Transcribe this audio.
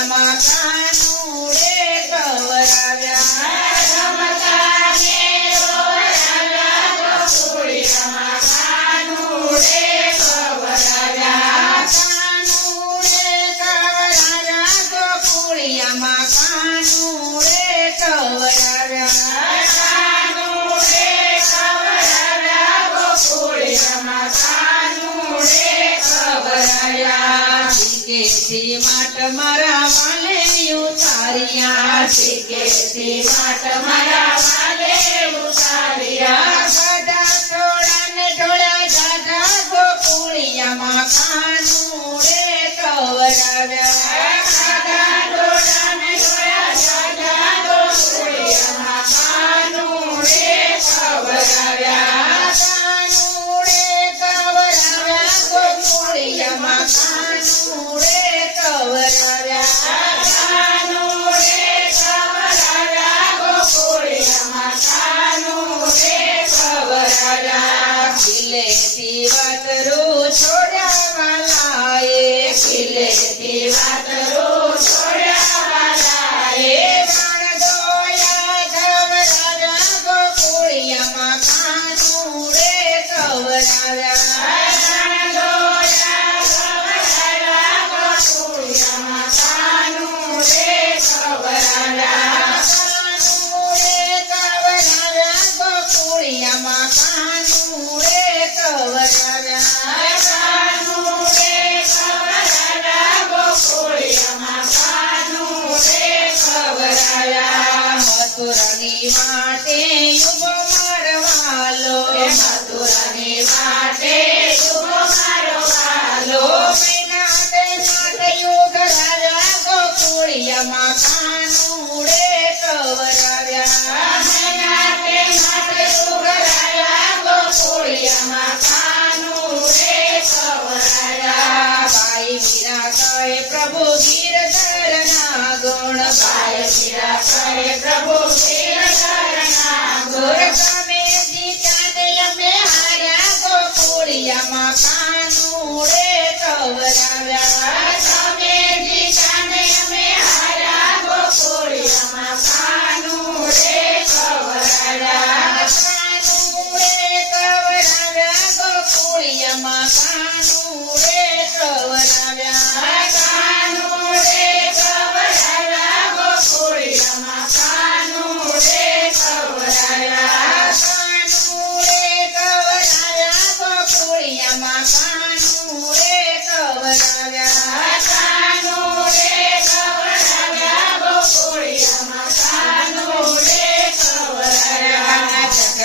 ગોકુળિયામાં કાનુડે કવરાવ્યા રમતા ને રોરાવ્યા ગોકુળિયામાં કાનુડે કવરાવ્યા કાનુડે કવરાવ્યા ગોકુળિયામાં કાનુડે કવરાવ્યા કાનુડે કવરાવ્યા ગોકુળિયામાં કાનુડે કવરાવ્યા શીકેથી માટ મારા વાલે ઉતાર્યા શીકેથી માટ મારા વાલે ઉતાર્યા બધા થોડા ને ઢોળ્યા જાજા ગોકુળિયામાં કાનુડે કવરાવ્યા સાદા ડોળાને જોયા જાજા ગોકુળિયામાં કાનુડે કવરાવ્યા કાનુડે કવરાવ્યા ગોકુળિયામાં કાનુડે કવરાવ્યા કાનુડે કવરાવ્યા ગોકુળિયામાં કાનુડે કવરાવ્યા ખીલેથી વાતરું છોડ્યા વાલાએ ખીલેથી વાતરું છોડ્યા વાલાએ પ્રાણ દોયા કવરાવ્યા ગોકુળિયામાં કાનુડે કવરાવ્યા ગોકુળિયામાં કાનુડે કવરાવ્યા મથુરાની વાટે યુગો મારવાલો મથુરાની વાટે યુગો મારવાલો નાટે યુગ રાવ્યા ગોકુળિયામાં કાનુડે કવરાવ્યા નાટે નાટે ઉગરાયા ગોકુળિયામાં કાનુડે કવરાયા ભાઈ મીરા કહે પ્રભુ ગિરધરના ગુણ બાય મીરા કહે પ્રભુ ગિરધરના ગુણ તમે જીત્યા ને અમે હાર્યા ગોકુળિયામાં કાનુડે કવરાવ્યા તમે જીતાને અમે હાર્યા ગોકુળિયામાં કાનુડે કવરાયા કાનુડે કવરાવ્યા ગોકુળિયામાં કાનુડે કવરાવ્યા